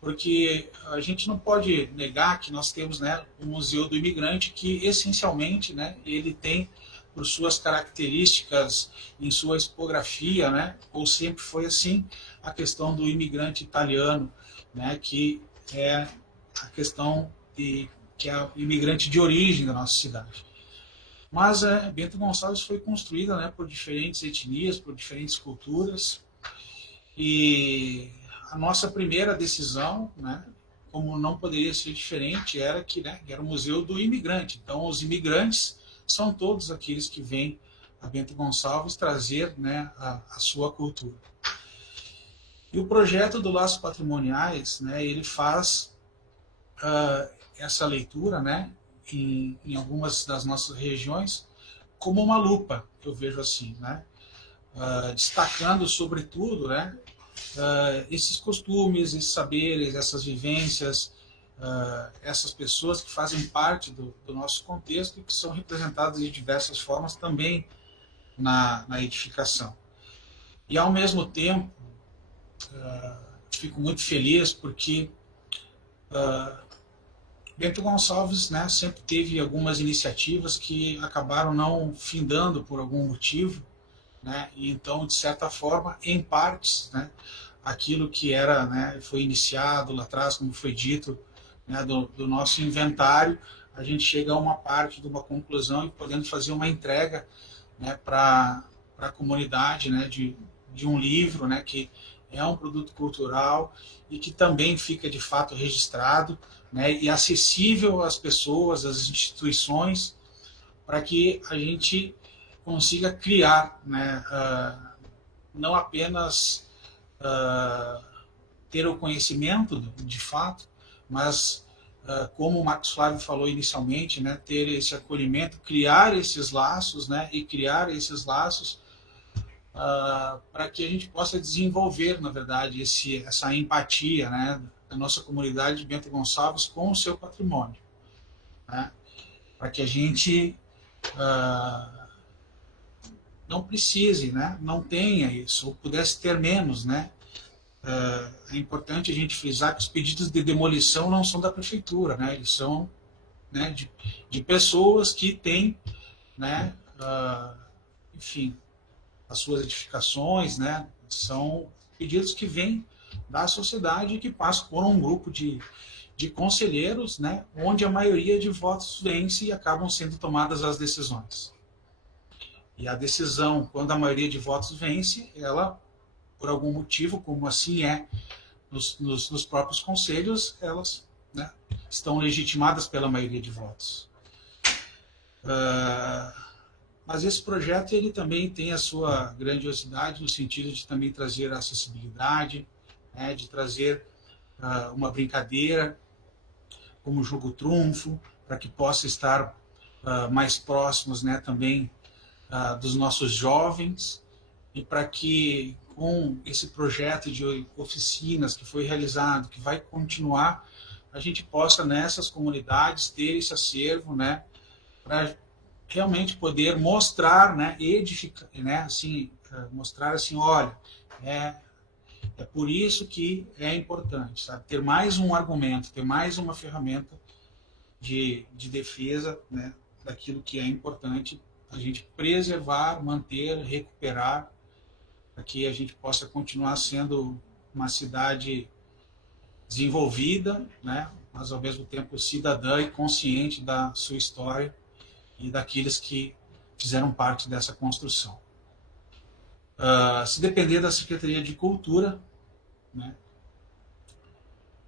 Porque a gente não pode negar que nós temos, né, o Museu do Imigrante, que essencialmente, né, ele tem por suas características em sua expografia, né, ou sempre foi assim, a questão do imigrante italiano, né, que é a questão que é o imigrante de origem da nossa cidade. Mas Bento Gonçalves foi construída, né, por diferentes etnias, por diferentes culturas, e a nossa primeira decisão, né, como não poderia ser diferente, era que, né, era o Museu do Imigrante. Então, os imigrantes são todos aqueles que vêm a Bento Gonçalves trazer, né, a sua cultura. E o projeto do Laços Patrimoniais, né, ele faz essa leitura, né, em algumas das nossas regiões como uma lupa, eu vejo assim, né, destacando sobretudo, né, esses costumes, esses saberes, essas vivências, essas pessoas que fazem parte do nosso contexto e que são representadas de diversas formas também na edificação. E, ao mesmo tempo, fico muito feliz porque Bento Gonçalves, né, sempre teve algumas iniciativas que acabaram não findando por algum motivo, né, e então, de certa forma, em partes, né, aquilo que era, né, foi iniciado lá atrás, como foi dito, né, do nosso inventário, a gente chega a uma parte de uma conclusão e podendo fazer uma entrega, né, para a comunidade, né, de um livro, né, que é um produto cultural e que também fica de fato registrado, né, e acessível às pessoas, às instituições, para que a gente consiga criar, né, não apenas ter o conhecimento de fato, mas como o Marcos Flávio falou inicialmente, né, ter esse acolhimento, criar esses laços, né, e criar esses laços para que a gente possa desenvolver, na verdade, essa empatia, né, da nossa comunidade de Bento Gonçalves com o seu patrimônio, né, para que a gente não precise, né, não tenha isso, ou pudesse ter menos, né. É importante a gente frisar que os pedidos de demolição não são da prefeitura, né, eles são, né, de pessoas que têm, né, enfim, as suas edificações, né, são pedidos que vêm da sociedade e que passam por um grupo de conselheiros, né, onde a maioria de votos vence e acabam sendo tomadas as decisões. E a decisão, quando a maioria de votos vence, ela, por algum motivo, como assim é nos próprios conselhos, elas, né, estão legitimadas pela maioria de votos. Mas esse projeto ele também tem a sua grandiosidade no sentido de também trazer acessibilidade, né, de trazer uma brincadeira como jogo trunfo, para que possa estar mais próximos, né, também dos nossos jovens, e para que com esse projeto de oficinas que foi realizado, que vai continuar, a gente possa nessas comunidades ter esse acervo, né, para realmente poder mostrar, né, edificar, né, assim, mostrar assim, olha, é por isso que é importante, sabe, ter mais um argumento, ter mais uma ferramenta de defesa, né, daquilo que é importante a gente preservar, manter, recuperar, para que a gente possa continuar sendo uma cidade desenvolvida, né, mas ao mesmo tempo cidadã e consciente da sua história e daqueles que fizeram parte dessa construção. Se depender da Secretaria de Cultura, né,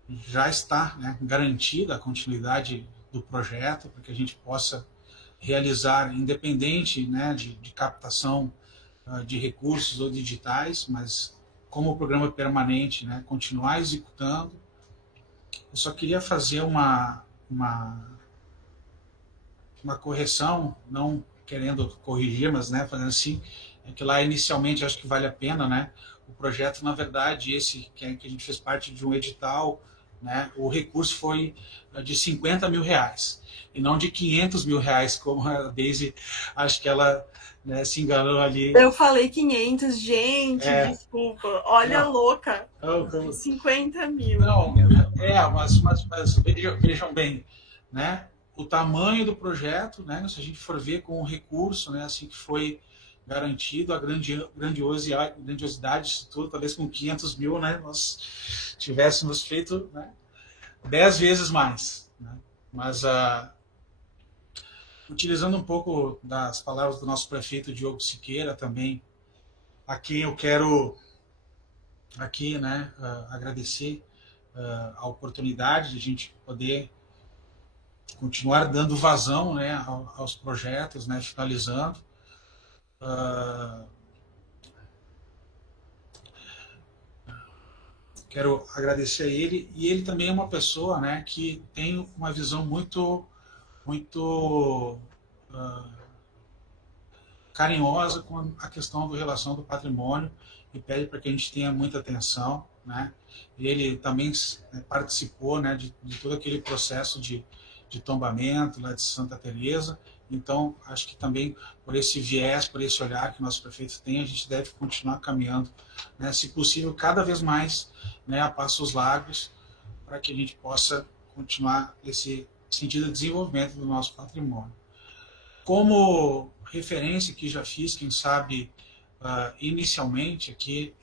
já está, né, garantida a continuidade do projeto, para que a gente possa realizar, independente, né, de captação de recursos ou digitais, mas como programa permanente, né, continuar executando. Eu só queria fazer uma correção, não querendo corrigir, mas, né, fazendo assim, é que lá inicialmente acho que vale a pena, né? O projeto, na verdade, esse que a gente fez parte de um edital, né? O recurso foi de R$ 50.000 e não de R$ 500.000, como a Daisy, acho que ela, né, se enganou ali. Eu falei 500, gente, desculpa. Olha, Não, louca. não, 50 mil. não, mas vejam bem, né? O tamanho do projeto, né? Se a gente for ver com o recurso, né? Assim que foi garantido, a grandiosidade disso tudo, talvez com 500 mil, né? Nós tivéssemos feito, né, 10 vezes mais, né? Mas utilizando um pouco das palavras do nosso prefeito Diogo Siqueira também, a quem eu quero aqui, né, agradecer a oportunidade de a gente poder continuar dando vazão, né, aos projetos, né, finalizando. Quero agradecer a ele, e ele também é uma pessoa, né, que tem uma visão muito carinhosa com a questão da relação do patrimônio, e pede para que a gente tenha muita atenção, né? Ele também participou, né, de todo aquele processo de tombamento lá de Santa Teresa. Então, acho que também por esse viés, por esse olhar que o nosso prefeito tem, a gente deve continuar caminhando, né, se possível, cada vez mais, né, a passos largos, para que a gente possa continuar esse sentido de desenvolvimento do nosso patrimônio. Como referência que já fiz, quem sabe, inicialmente aqui,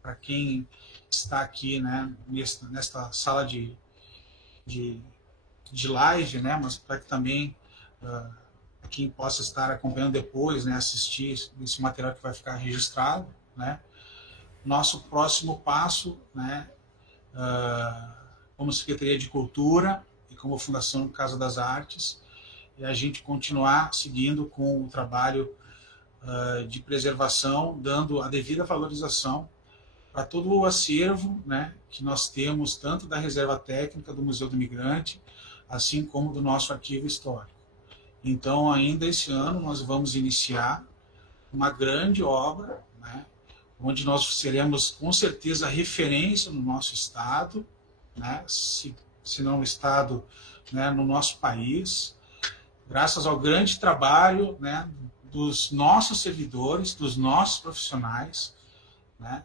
para quem está aqui, né, nesta sala de live, né, mas para que também quem possa estar acompanhando depois, né, assistir esse material que vai ficar registrado, né, nosso próximo passo, né, como Secretaria de Cultura e como Fundação Casa das Artes, é a gente continuar seguindo com o trabalho de preservação, dando a devida valorização para todo o acervo, né, que nós temos, tanto da Reserva Técnica do Museu do Imigrante, assim como do nosso arquivo histórico. Então, ainda esse ano, nós vamos iniciar uma grande obra, né, onde nós seremos, com certeza, referência no nosso estado, né, se não no estado, né, no nosso país, graças ao grande trabalho, né, dos nossos servidores, dos nossos profissionais, né,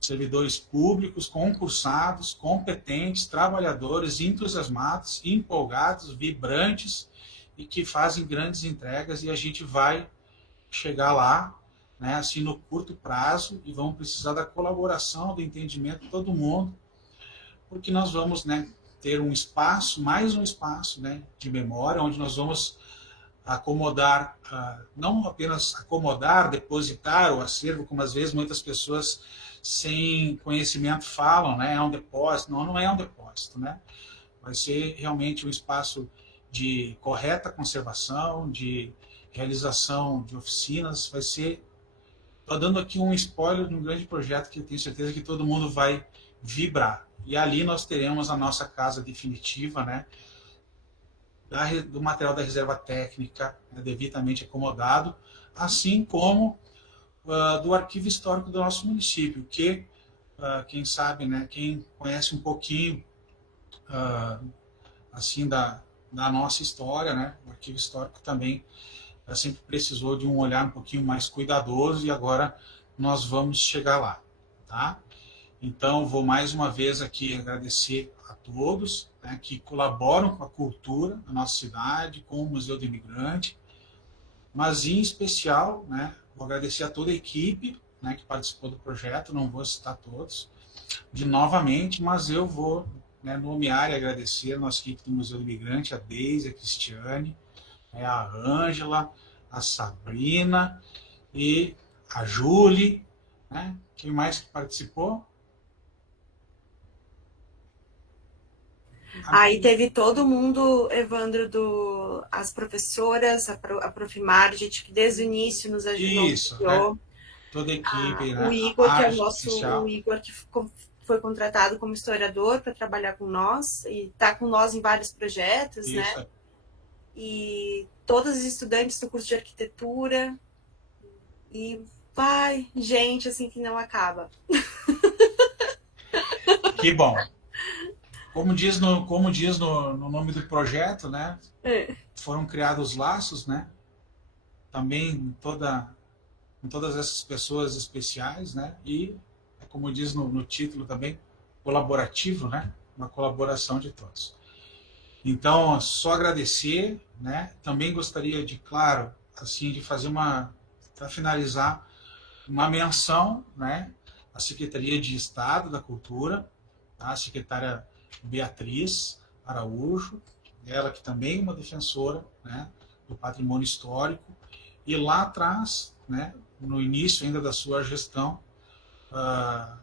servidores públicos, concursados, competentes, trabalhadores, entusiasmados, empolgados, vibrantes e que fazem grandes entregas, e a gente vai chegar lá, né, assim, no curto prazo, e vamos precisar da colaboração, do entendimento de todo mundo, porque nós vamos, né, ter um espaço, mais um espaço, né, de memória, onde nós vamos acomodar, não apenas acomodar, depositar o acervo, como às vezes muitas pessoas sem conhecimento falam, né, é um depósito. Não, não é um depósito, né? Vai ser realmente um espaço de correta conservação, de realização de oficinas, vai ser... Estou dando aqui um spoiler de um grande projeto que eu tenho certeza que todo mundo vai vibrar. E ali nós teremos a nossa casa definitiva, né, do material da Reserva Técnica, né, devidamente acomodado, assim como do arquivo histórico do nosso município, que, quem sabe, né, quem conhece um pouquinho assim da nossa história, né, o arquivo histórico também sempre precisou de um olhar um pouquinho mais cuidadoso, e agora nós vamos chegar lá, tá? Então, vou mais uma vez aqui agradecer a todos, né, que colaboram com a cultura da nossa cidade, com o Museu do Imigrante, mas em especial, né, vou agradecer a toda a equipe, né, que participou do projeto, não vou citar todos, novamente, mas eu vou, né, nomear e agradecer a nossa equipe do Museu do Imigrante, a Deise, a Cristiane, a Ângela, a Sabrina e a Júlia, né? Quem mais que participou? Aí teve todo mundo, Evandro, as professoras, a Profimar, gente que desde o início nos ajudou. Isso, né? Toda a equipe, né? O Igor, que é o Igor que foi contratado como historiador para trabalhar com nós e está com nós em vários projetos, isso, né? e todos os estudantes do curso de arquitetura, e vai, gente, assim que não acaba. Que bom. Como diz no nome do projeto, né? Foram criados laços, né? Também em todas essas pessoas especiais, né? E, como diz no título também, colaborativo, né? Uma colaboração de todos. Então, só agradecer, né? Também gostaria de, claro, assim, de fazer para finalizar, uma menção, né? À Secretaria de Estado da Cultura, tá? A secretária Beatriz Araújo, ela que também é uma defensora, né? Do patrimônio histórico, e lá atrás, né? No início ainda da sua gestão, a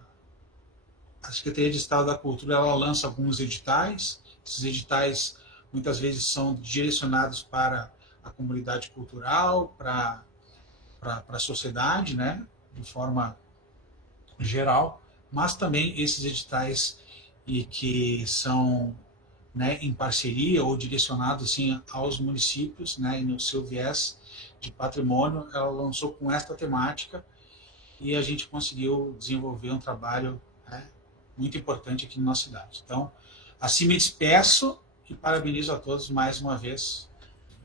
Secretaria de Estado da Cultura, ela lança alguns editais. Esses editais muitas vezes são direcionados para a comunidade cultural, para a sociedade, né, de forma geral, mas também esses editais e que são, né, em parceria ou direcionados assim, aos municípios, né, e no seu viés de patrimônio, ela lançou com esta temática e a gente conseguiu desenvolver um trabalho, né, muito importante aqui na nossa cidade. Então, assim me despeço e parabenizo a todos mais uma vez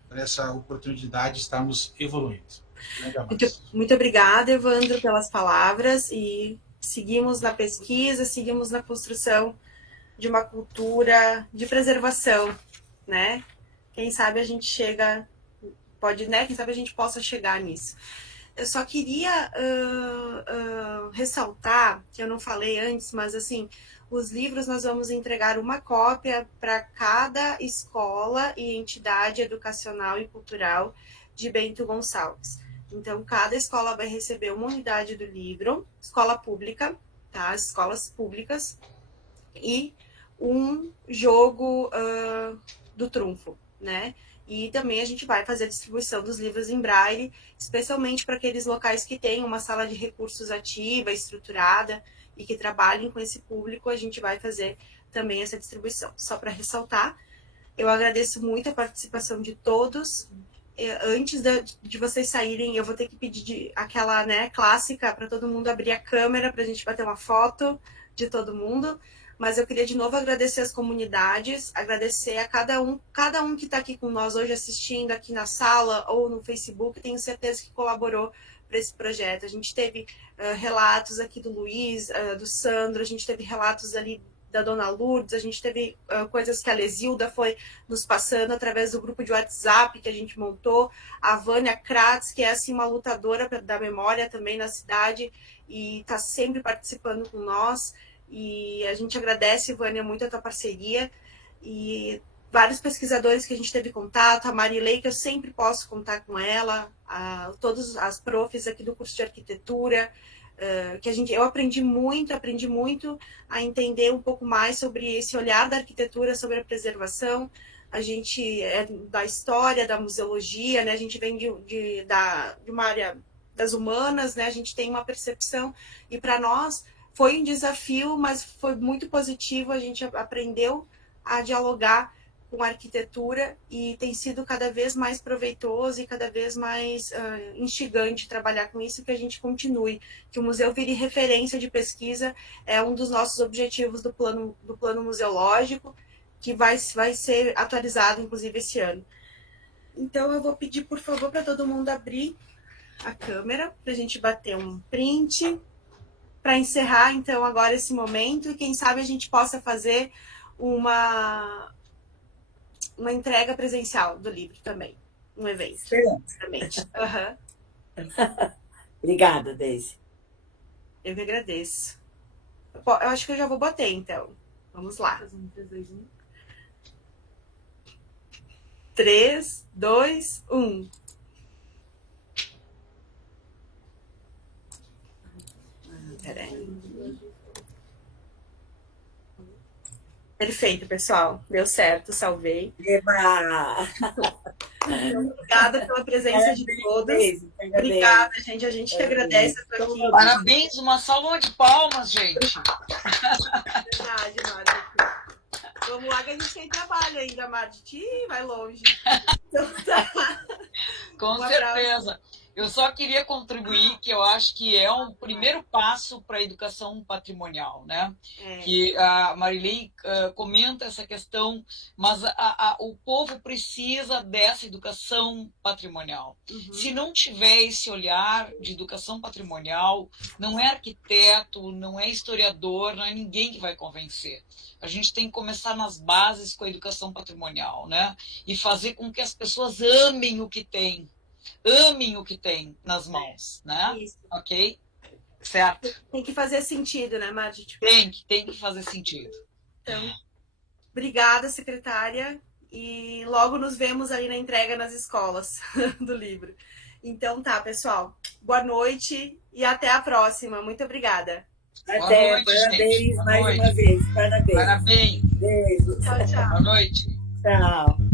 por essa oportunidade de estarmos evoluindo. Muito obrigada, Evandro, pelas palavras, e seguimos na pesquisa, seguimos na construção de uma cultura de preservação, né? Quem sabe a gente chega, né? Quem sabe a gente possa chegar nisso. Eu só queria ressaltar, que eu não falei antes, mas assim, os livros nós vamos entregar uma cópia para cada escola e entidade educacional e cultural de Bento Gonçalves. Então, cada escola vai receber uma unidade do livro, escola pública, tá? Escolas públicas, e um jogo do trunfo, né? E também a gente vai fazer a distribuição dos livros em braille, especialmente para aqueles locais que têm uma sala de recursos ativa, estruturada, e que trabalhem com esse público, a gente vai fazer também essa distribuição. Só para ressaltar, eu agradeço muito a participação de todos. Antes de vocês saírem, eu vou ter que pedir aquela, né, clássica para todo mundo abrir a câmera para a gente bater uma foto de todo mundo. Mas eu queria de novo agradecer as comunidades, agradecer a cada um que está aqui com nós hoje assistindo aqui na sala ou no Facebook, tenho certeza que colaborou para esse projeto. A gente teve relatos aqui do Luiz, do Sandro, a gente teve relatos ali da Dona Lourdes, a gente teve coisas que a Lesilda foi nos passando através do grupo de WhatsApp que a gente montou, a Vânia Kratz, que é assim uma lutadora da memória também na cidade e está sempre participando com nós, e a gente agradece, Vânia, muito a tua parceria, e vários pesquisadores que a gente teve contato, a Marilei, que eu sempre posso contar com ela, todas as profs aqui do curso de arquitetura, que eu aprendi muito a entender um pouco mais sobre esse olhar da arquitetura, sobre a preservação. A gente é da história, da museologia, né? A gente vem de uma área das humanas, né? A gente tem uma percepção, e para nós foi um desafio, mas foi muito positivo, a gente aprendeu a dialogar com a arquitetura e tem sido cada vez mais proveitoso e cada vez mais instigante trabalhar com isso, que a gente continue, que o museu vire referência de pesquisa, é um dos nossos objetivos do plano museológico, que vai ser atualizado, inclusive, esse ano. Então, eu vou pedir, por favor, para todo mundo abrir a câmera, para a gente bater um print, para encerrar, então, agora esse momento, e quem sabe a gente possa fazer uma entrega presencial do livro também, um evento. Excelente. Uhum. Obrigada, Deise. Eu que agradeço. Eu acho que eu já vou bater, então. Vamos lá. 3, 2, 1. Peraí. Perfeito, pessoal. Deu certo, salvei. Obrigada pela presença de todos. Obrigada, gente. A gente que agradece. Eu tô aqui. Parabéns, uma salva de palmas, gente. Verdade, Mário. Vamos lá que a gente tem trabalho ainda, Marti. Vai longe. Então, tá. Com certeza. Eu só queria contribuir que eu acho que é um primeiro passo para a educação patrimonial, né? Que a Marilei comenta essa questão, mas o povo precisa dessa educação patrimonial. Se não tiver esse olhar de educação patrimonial, não é arquiteto, não é historiador, não é ninguém que vai convencer. A gente tem que começar nas bases com a educação patrimonial, né? E fazer com que as pessoas amem o que têm. Amem o que tem nas mãos, né? Isso. Ok? Certo? Tem que fazer sentido, né, Marti? Tem que fazer sentido. Então, obrigada, secretária. E logo nos vemos aí na entrega nas escolas do livro. Então tá, pessoal. Boa noite e até a próxima. Muito obrigada. Até, noite, parabéns gente. mais uma vez. Parabéns. Parabéns. Beijo. Tchau, tchau. Boa noite. Tchau.